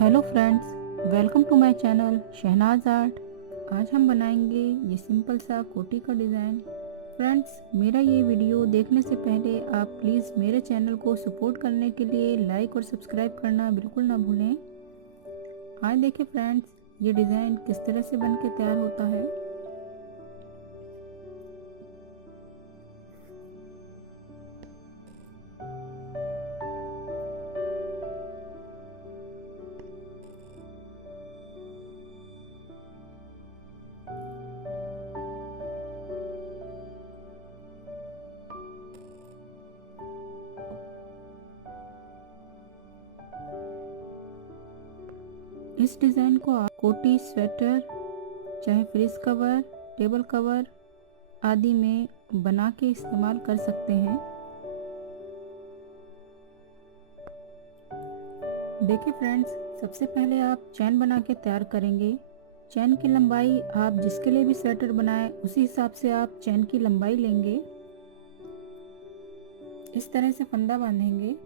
Hello friends, welcome to my channel Shahnaz art. आज हम बनाएंगे ये सिंपल सा कोटी का डिज़ाइन। फ्रेंड्स, मेरा ये वीडियो देखने से पहले आप प्लीज़ मेरे चैनल को सपोर्ट करने के लिए लाइक और सब्सक्राइब करना बिल्कुल ना भूलें। आज देखिए फ्रेंड्स, ये डिज़ाइन किस तरह से बन के तैयार होता है। इस डिज़ाइन को आप कोटी, स्वेटर, चाहे फ्रिज कवर, टेबल कवर आदि में बना के इस्तेमाल कर सकते हैं। देखिए फ्रेंड्स, सबसे पहले आप चैन बना के तैयार करेंगे। चैन की लंबाई आप जिसके लिए भी स्वेटर बनाए उसी हिसाब से आप चैन की लंबाई लेंगे। इस तरह से फंदा बांधेंगे।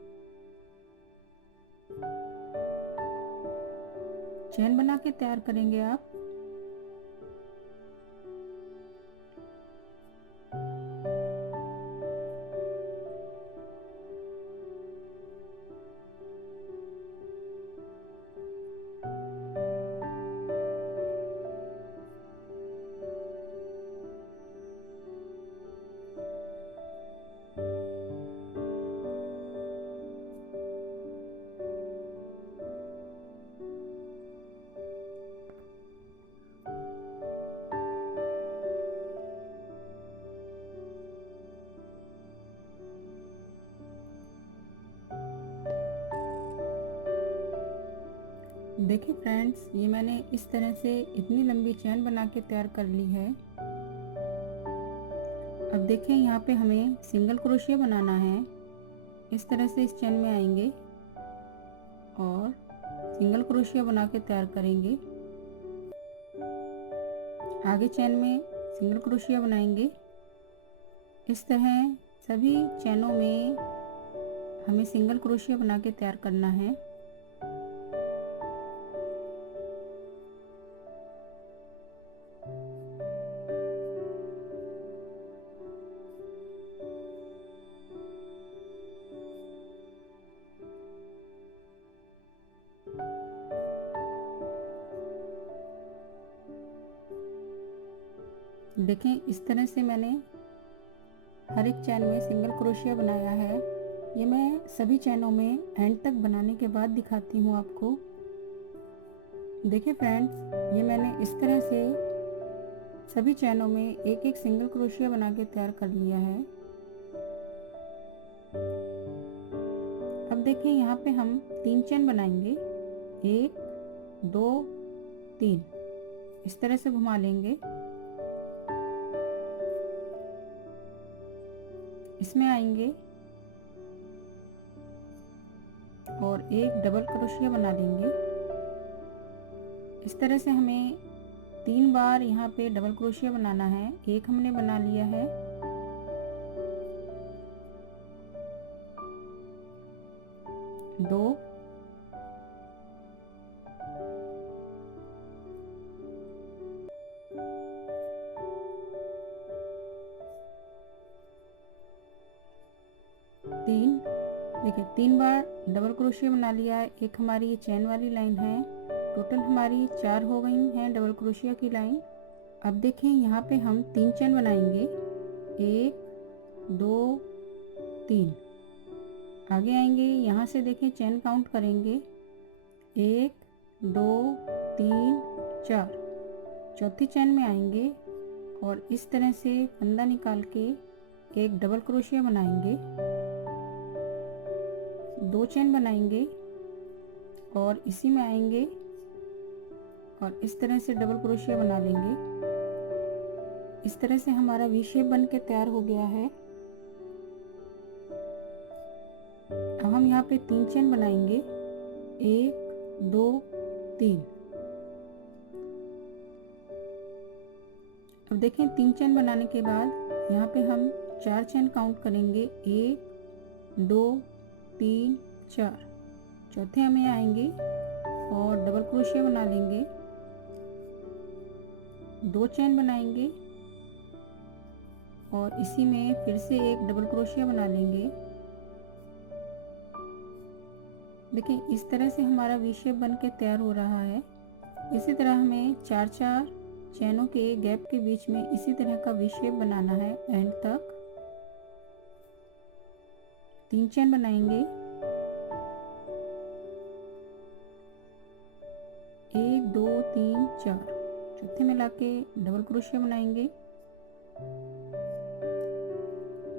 चैन बना के तैयार करेंगे आप। देखिए फ्रेंड्स, ये मैंने इस तरह से इतनी लंबी चैन बना के तैयार कर ली है। अब देखिए, यहाँ पे हमें सिंगल क्रोशिया बनाना है। इस तरह से इस चैन में आएंगे और सिंगल क्रोशिया बना के तैयार करेंगे। आगे चैन में सिंगल क्रोशिया बनाएंगे। इस तरह सभी चैनों में हमें सिंगल क्रोशिया बना के तैयार करना है। देखें, इस तरह से मैंने हर एक चैन में सिंगल क्रोशिया बनाया है। ये मैं सभी चैनों में एंड तक बनाने के बाद दिखाती हूँ आपको। देखिए फ्रेंड्स, ये मैंने इस तरह से सभी चैनों में एक एक सिंगल क्रोशिया बना के तैयार कर लिया है। अब देखिए, यहाँ पे हम 3 चैन बनाएंगे। 1 2 3 इस तरह से घुमा लेंगे। इसमें आएंगे और एक डबल क्रोशिया बना लेंगे। इस तरह से हमें 3 बार यहाँ पे डबल क्रोशिया बनाना है। एक हमने बना लिया है। दो, तीन। देखिए, 3 बार डबल क्रोशिया बना लिया है। एक हमारी ये चैन वाली लाइन है। टोटल हमारी 4 हो गई हैं डबल क्रोशिया की लाइन। अब देखें, यहाँ पे हम 3 चैन बनाएंगे। 1 2 3। आगे आएंगे, यहाँ से देखें चैन काउंट करेंगे। 1 2 3 4। चौथी चैन में आएंगे और इस तरह से फंदा निकाल के एक डबल क्रोशिया बनाएंगे। 2 चैन बनाएंगे और इसी में आएंगे और इस तरह से डबल क्रोशिया बना लेंगे। इस तरह से हमारा वी शेप बन के तैयार हो गया है। अब हम यहाँ पे 3 चैन बनाएंगे। 1 2 3। अब देखें, 3 चैन बनाने के बाद यहाँ पे हम 4 चैन काउंट करेंगे। 1 2 3 4। चौथे में आएंगे और डबल क्रोशिया बना लेंगे, 2 चेन बनाएंगे और इसी में फिर से एक डबल क्रोशिया बना लेंगे। देखिए इस तरह से हमारा वी शेप बन के तैयार हो रहा है। इसी तरह हमें 4-4 चैनों के गैप के बीच में इसी तरह का वी शेप बनाना है एंड तक। 3 चैन बनाएंगे, 1 2 3 4, चौथे में लाके डबल क्रोशिया बनाएंगे,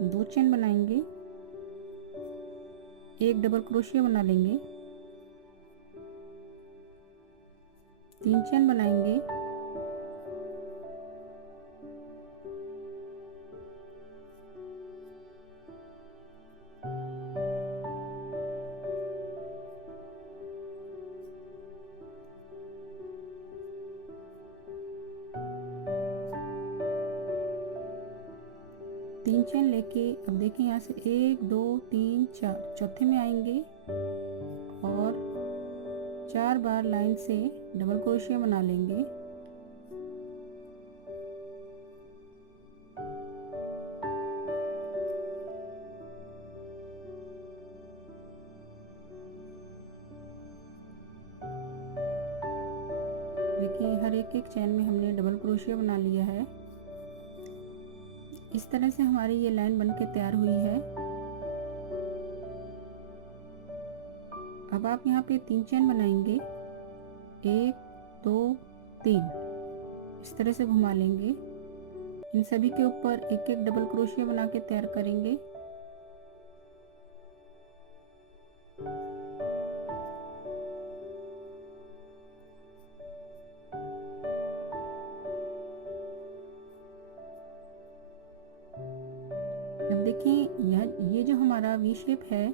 2 चैन बनाएंगे, एक डबल क्रोशिया बना लेंगे, 3 चैन बनाएंगे, तीन चैन लेके अब देखिए यहाँ से 1 2 3 4, चौथे में आएंगे और 4 बार लाइन से डबल क्रोशिया बना लेंगे। देखिए हर एक चैन में हमने डबल क्रोशिया बना लिया है। इस तरह से हमारी ये लाइन बन के तैयार हुई है। अब आप यहाँ पे 3 चैन बनाएंगे, 1 2 3, इस तरह से घुमा लेंगे। इन सभी के ऊपर एक एक डबल क्रोशिया बना के तैयार करेंगे। अब देखिए ये जो हमारा वी शेप है,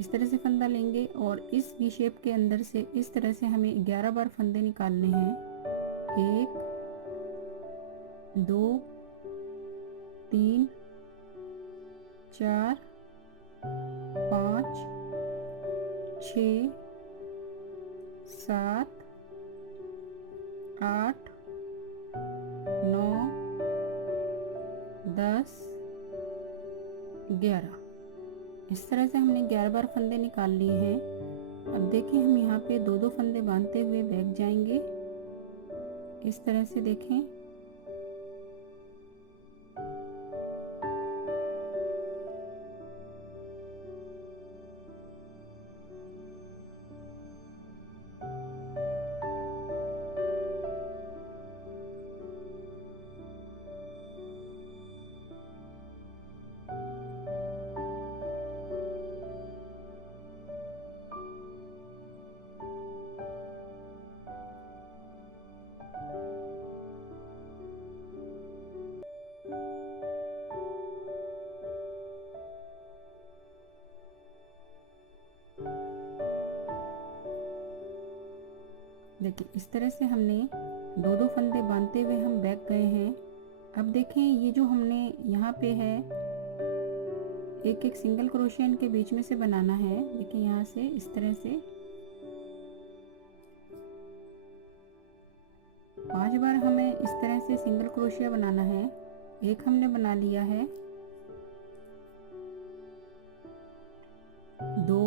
इस तरह से फंदा लेंगे और इस वी शेप के अंदर से इस तरह से हमें 11 बार फंदे निकालने हैं। 1 2 3 4 5 6 7 8 9 10 11, इस तरह से हमने 11 बार फंदे निकाल लिए हैं। अब देखिए हम यहाँ पे 2-2 फंदे बांधते हुए बैक जाएंगे। इस तरह से देखें। देखिए इस तरह से हमने 2-2 फंदे बांधते हुए हम बैक गए हैं। अब देखें ये जो हमने यहाँ पे है एक एक सिंगल क्रोशिया इनके बीच में से बनाना है। देखिए यहाँ से इस तरह से 5 बार हमें इस तरह से सिंगल क्रोशिया बनाना है। एक हमने बना लिया है, 2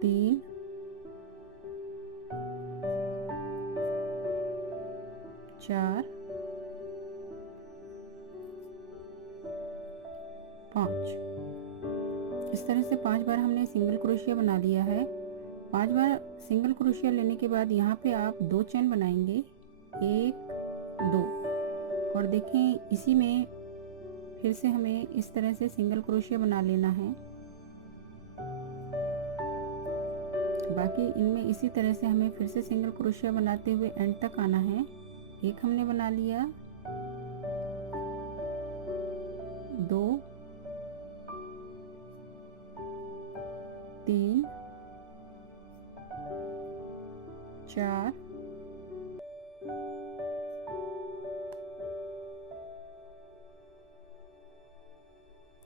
3 4 5, इस तरह से 5 बार हमने सिंगल क्रोशिया बना लिया है। 5 बार सिंगल क्रोशिया लेने के बाद यहाँ पे आप 2 चेन बनाएंगे, 1 2, और देखें इसी में फिर से हमें इस तरह से सिंगल क्रोशिया बना लेना है। बाकी इनमें इसी तरह से हमें फिर से सिंगल क्रोशिया बनाते हुए एंड तक आना है। एक हमने बना लिया, 2 3 4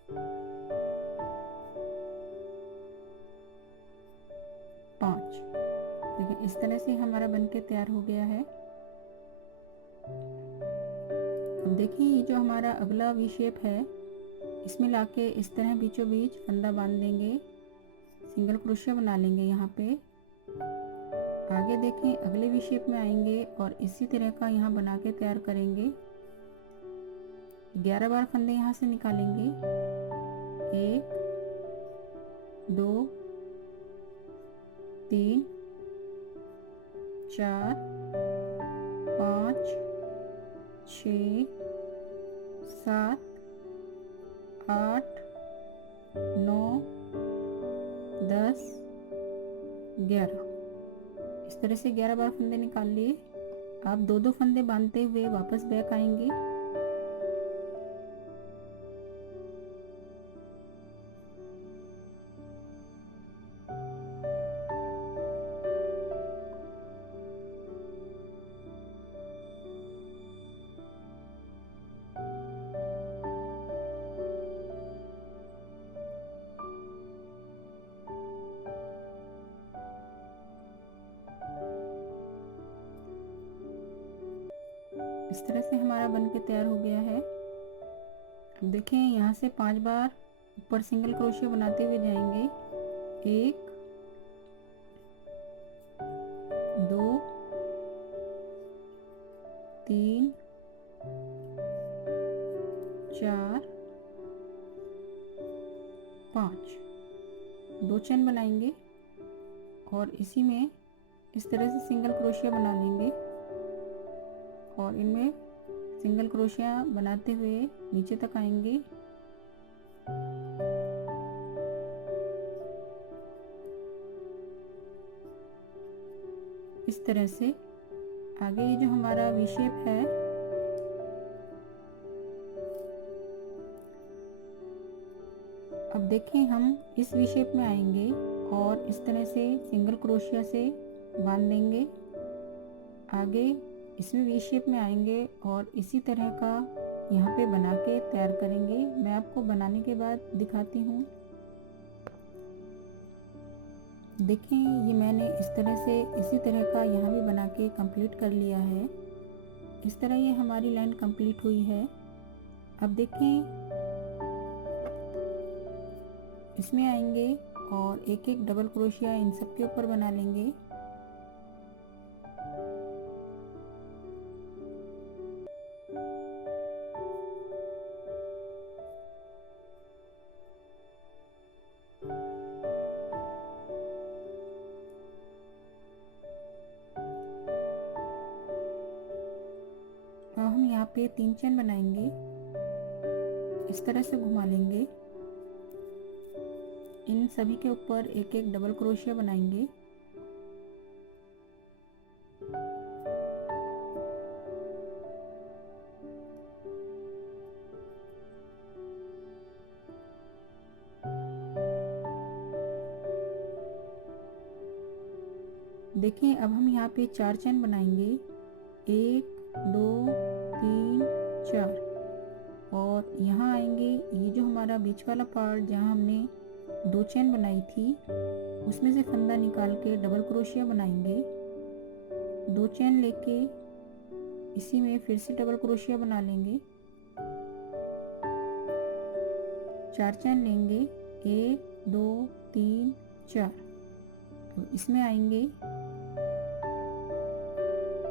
5, देखिए इस तरह से हमारा बनके तैयार हो गया है। अब देखिए ये जो हमारा अगला वी शेप है, इसमें लाके इस तरह बीचों बीच फंदा बांध देंगे, सिंगल क्रोशिया बना लेंगे यहाँ पे। आगे देखें अगले वी शेप में आएंगे और इसी तरह का यहाँ बना के तैयार करेंगे। 11 बार फंदे यहाँ से निकालेंगे, 1 2 3 4 5 6 7 8 9 10 11। इस तरह से 11 बार फंदे निकाल लिए। आप दो दो फंदे बांधते हुए वापस बैक आएंगे। इस तरह से हमारा बनके तैयार हो गया है। अब देखें यहाँ से 5 बार ऊपर सिंगल क्रोशिया बनाते हुए जाएंगे, 1 2 3 4 5, 2 चेन बनाएंगे और इसी में इस तरह से सिंगल क्रोशिया बना लेंगे और इनमें सिंगल क्रोशिया बनाते हुए नीचे तक आएंगे। इस तरह से आगे ये जो हमारा वी शेप है, अब देखें हम इस वी शेप में आएंगे और इस तरह से सिंगल क्रोशिया से बांध देंगे। आगे इसमें वी शेप में आएंगे और इसी तरह का यहाँ पे बना के तैयार करेंगे। मैं आपको बनाने के बाद दिखाती हूँ। देखें ये मैंने इस तरह से इसी तरह का यहाँ भी बना के कंप्लीट कर लिया है। इस तरह ये हमारी लाइन कंप्लीट हुई है। अब देखें इसमें आएंगे और एक एक डबल क्रोशिया इन सब के ऊपर बना लेंगे। अब हम यहाँ पे 3 चेन बनाएंगे, इस तरह से घुमा लेंगे। इन सभी के ऊपर एक एक डबल क्रोशिया बनाएंगे। देखें अब हम यहाँ पे 4 चेन बनाएंगे, 1 2 3 4 और यहाँ आएंगे। ये जो हमारा बीच वाला पार्ट जहाँ हमने 2 चेन बनाई थी उसमें से फंदा निकाल के डबल क्रोशिया बनाएंगे। 2 चेन लेके इसी में फिर से डबल क्रोशिया बना लेंगे। 4 चेन लेंगे, 1 2 3 4। तो इसमें आएंगे,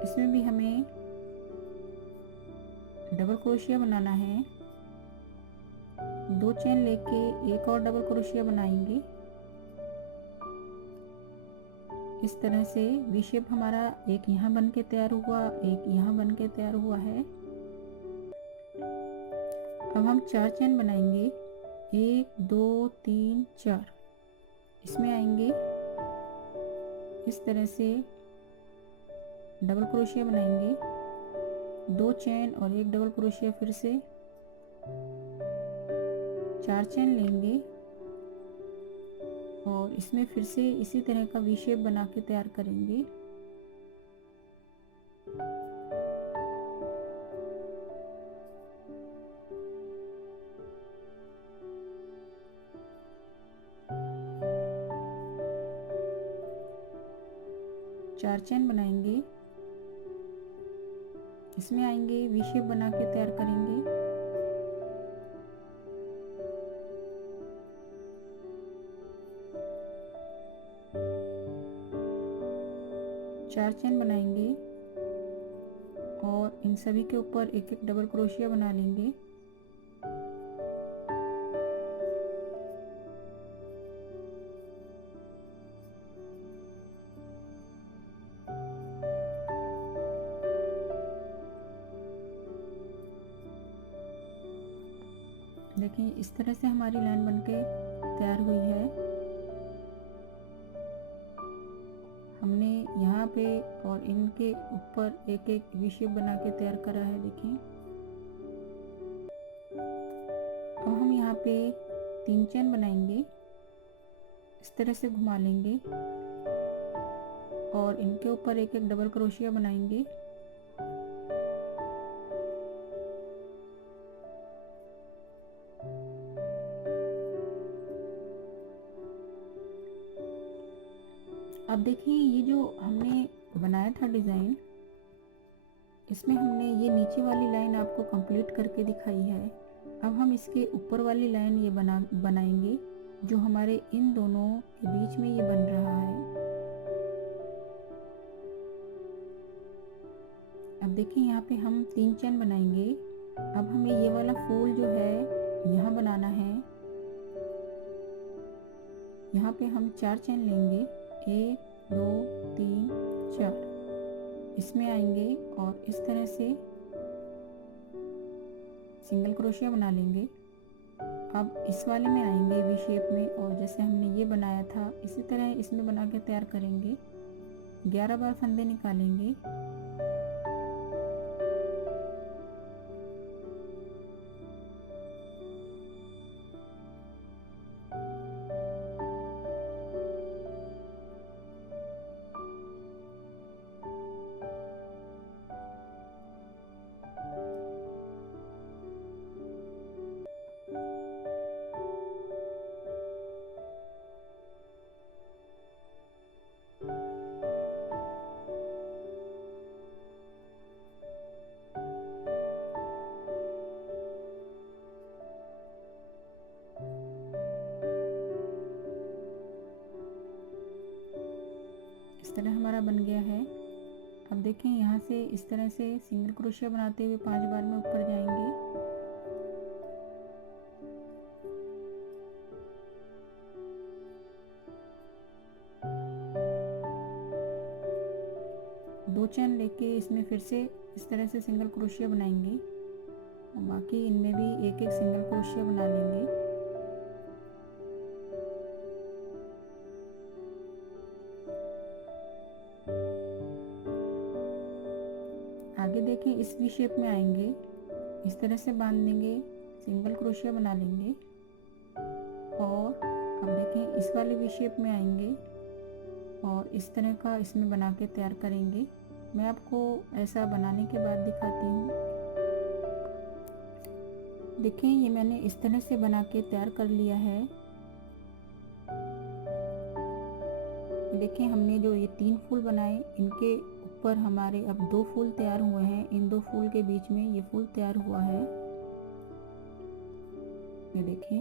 इसमें भी हमें डबल क्रोशिया बनाना है। 2 चेन लेके एक और डबल क्रोशिया बनाएंगे। इस तरह से वी शेप हमारा एक यहाँ बन के तैयार हुआ, एक यहाँ बन के तैयार हुआ है। अब हम 4 चेन बनाएंगे, 1 2 3 4। इसमें आएंगे, इस तरह से डबल क्रोशिया बनाएंगे। 2 चेन और एक डबल क्रोशिया फिर से। 4 चेन लेंगे और इसमें फिर से इसी तरह का वी शेप बना के तैयार करेंगे। 4 चेन बनाएंगे, इसमें आएंगे, वी शेप बना के तैयार करेंगे। चार चेन बनाएंगे और इन सभी के ऊपर एक एक डबल क्रोशिया बना लेंगे। देखिए इस तरह से हमारी लाइन बनके तैयार हुई है। हमने यहाँ पे और इनके ऊपर एक एक वी शेप बना के तैयार करा है। देखिए अब हम यहाँ पे 3 चेन बनाएंगे, इस तरह से घुमा लेंगे और इनके ऊपर एक एक डबल क्रोशिया बनाएंगे। अब देखिए ये जो हमने बनाया था डिज़ाइन, इसमें हमने ये नीचे वाली लाइन आपको कंप्लीट करके दिखाई है। अब हम इसके ऊपर वाली लाइन ये बनाएंगे जो हमारे इन दोनों के बीच में ये बन रहा है। अब देखिए यहाँ पे हम 3 चेन बनाएंगे। अब हमें ये वाला फूल जो है यहाँ बनाना है। यहाँ पे हम 4 चेन लेंगे, 1 2 3 4, इसमें आएंगे और इस तरह से सिंगल क्रोशिया बना लेंगे। अब इस वाले में आएंगे वी शेप में और जैसे हमने ये बनाया था इसी तरह इसमें बना के तैयार करेंगे। 11 बार फंदे निकालेंगे। इस तरह हमारा बन गया है। अब देखें यहाँ से इस तरह से सिंगल क्रोशिया बनाते हुए 5 बार में ऊपर जाएंगे। दो चेन लेके इसमें फिर से इस तरह से सिंगल क्रोशिया बनाएंगे और बाकी इनमें भी एक एक सिंगल क्रोशिया बना लेंगे। आगे देखें इस वी शेप में आएंगे, इस तरह से बांध देंगे, सिंगल क्रोशिया बना लेंगे और अब देखें इस वाले वी शेप में आएंगे और इस तरह का इसमें बना के तैयार करेंगे। मैं आपको ऐसा बनाने के बाद दिखाती हूँ। देखें ये मैंने इस तरह से बना के तैयार कर लिया है। देखें हमने जो ये 3 फूल बनाए इनके ऊपर हमारे अब 2 फूल तैयार हुए हैं। इन 2 फूल के बीच में ये फूल तैयार हुआ है। ये देखें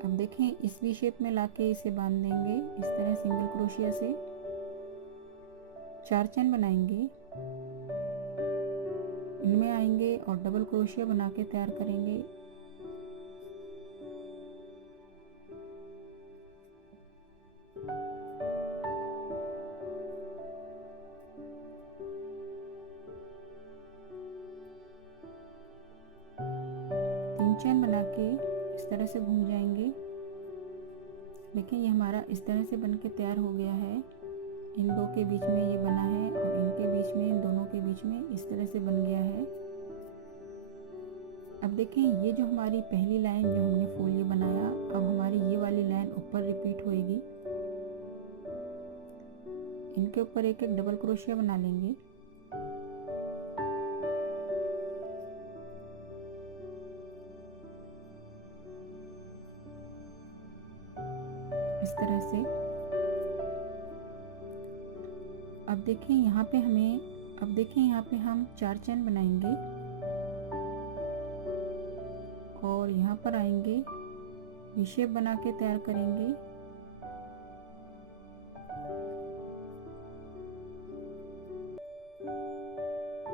अब देखें इस वी शेप में लाके इसे बांध देंगे इस तरह सिंगल क्रोशिया से। 4 चेन बनाएंगे, इनमें आएंगे और डबल क्रोशिया बना के तैयार करेंगे। चेन बना के इस तरह से घूम जाएंगे। देखिए ये हमारा इस तरह से बन के तैयार हो गया है। इन दो के बीच में ये बना है और इनके बीच में, इन दोनों के बीच में इस तरह से बन गया है। अब देखें ये जो हमारी पहली लाइन जो हमने फूल ये बनाया, अब हमारी ये वाली लाइन ऊपर रिपीट होएगी। इनके ऊपर एक एक डबल क्रोशिया बना लेंगे। अब देखें यहाँ पे हम 4 चेन बनाएंगे और यहाँ पर आएंगे, वी शेप बना के तैयार करेंगे।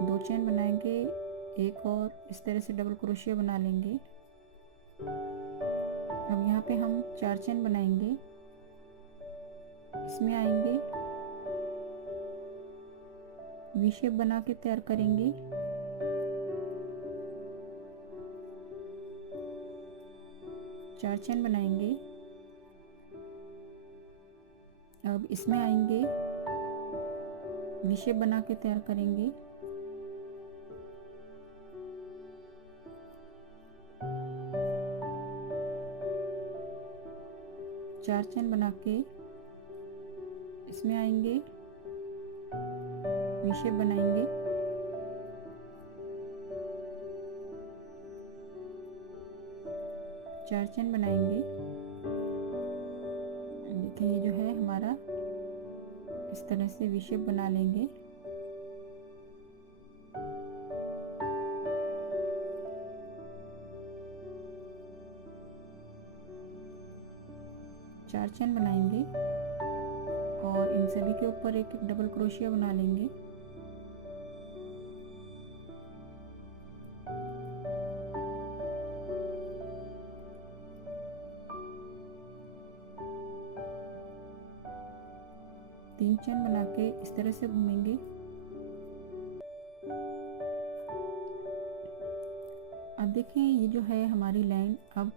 दो चेन बनाएंगे, एक और इस तरह से डबल क्रोशिया बना लेंगे। अब यहाँ पे हम 4 चेन बनाएंगे, इसमें आएंगे, वी शेप बना के तैयार करेंगे। चार चेन बनाएंगे। अब इसमें आएंगे, वी शेप बना के तैयार करेंगे। चार चेन बना के इसमें आएंगे, वी शेप बनाएंगे। चार चेन बनाएंगे। देखिए ये जो है हमारा इस तरह से वी शेप बना लेंगे। चार चेन बनाएंगे और इन सभी के ऊपर एक एक डबल क्रोशिया बना लेंगे। तीन चेन बना के इस तरह से घूमेंगे। अब देखें ये जो है हमारी लाइन, अब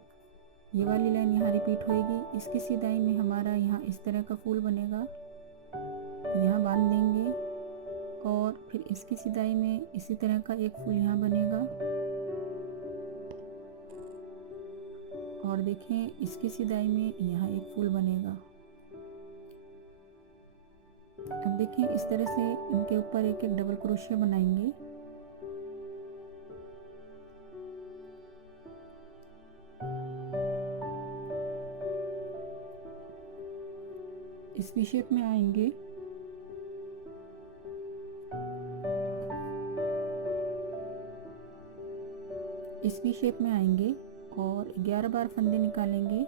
ये वाली लाइन यहाँ रिपीट होएगी। इसकी सिदाई में हमारा यहाँ इस तरह का फूल बनेगा, यहाँ बांध देंगे और फिर इसकी सिदाई में इसी तरह का एक फूल यहाँ बनेगा और देखें इसकी सिदाई में यहाँ एक फूल बनेगा। अब देखें इस तरह से इनके ऊपर एक एक डबल क्रोशिया बनाएंगे। इस वी शेप में आएंगे, इस वी शेप में आएंगे और 11 बार फंदे निकालेंगे।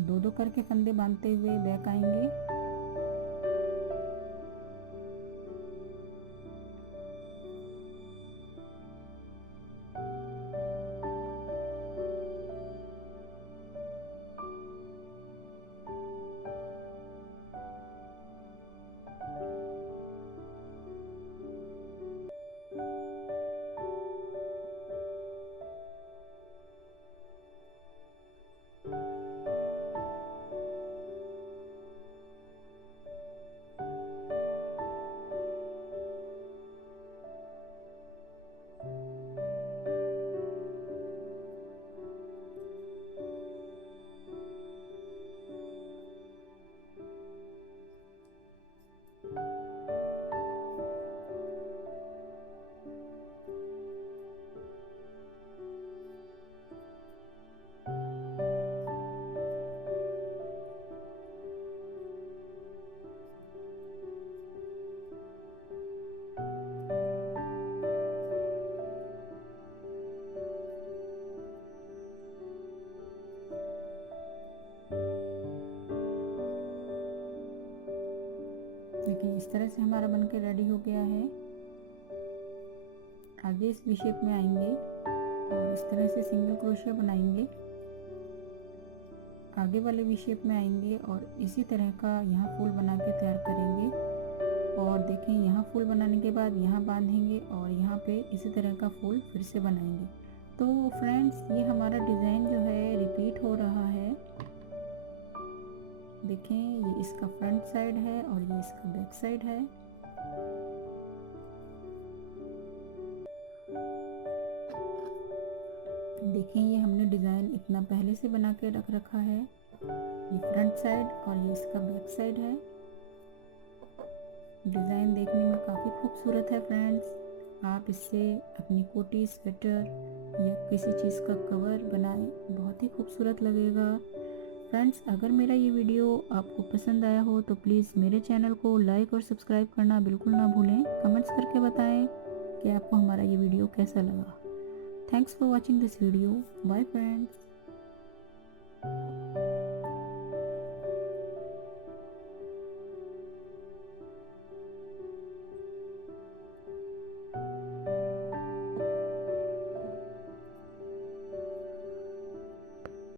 दो दो करके फंदे बांधते हुए बैक आएंगे। देखिए इस तरह से हमारा बनके रेडी हो गया है। आगे इस वी शेप में आएंगे और इस तरह से सिंगल क्रोशिया बनाएंगे। आगे वाले वी शेप में आएंगे और इसी तरह का यहाँ फूल बना के तैयार करेंगे। और देखें यहाँ फूल बनाने के बाद यहाँ बांधेंगे और यहाँ पे इसी तरह का फूल फिर से बनाएंगे। तो फ्रेंड्स ये हमारा डिज़ाइन जो है रिपीट हो रहा है। देखें ये इसका फ्रंट साइड है और ये इसका बैक साइड है। देखें ये हमने डिज़ाइन इतना पहले से बना के रख रखा है। ये फ्रंट साइड और ये इसका बैक साइड है। डिज़ाइन देखने में काफ़ी खूबसूरत है फ्रेंड्स। आप इससे अपनी कोटी, स्वेटर या किसी चीज़ का कवर बनाएं, बहुत ही खूबसूरत लगेगा। फ्रेंड्स, अगर मेरा ये वीडियो आपको पसंद आया हो तो प्लीज़ मेरे चैनल को लाइक और सब्सक्राइब करना बिल्कुल ना भूलें। कमेंट्स करके बताएं कि आपको हमारा ये वीडियो कैसा लगा। Thanks for watching this video. Bye friends.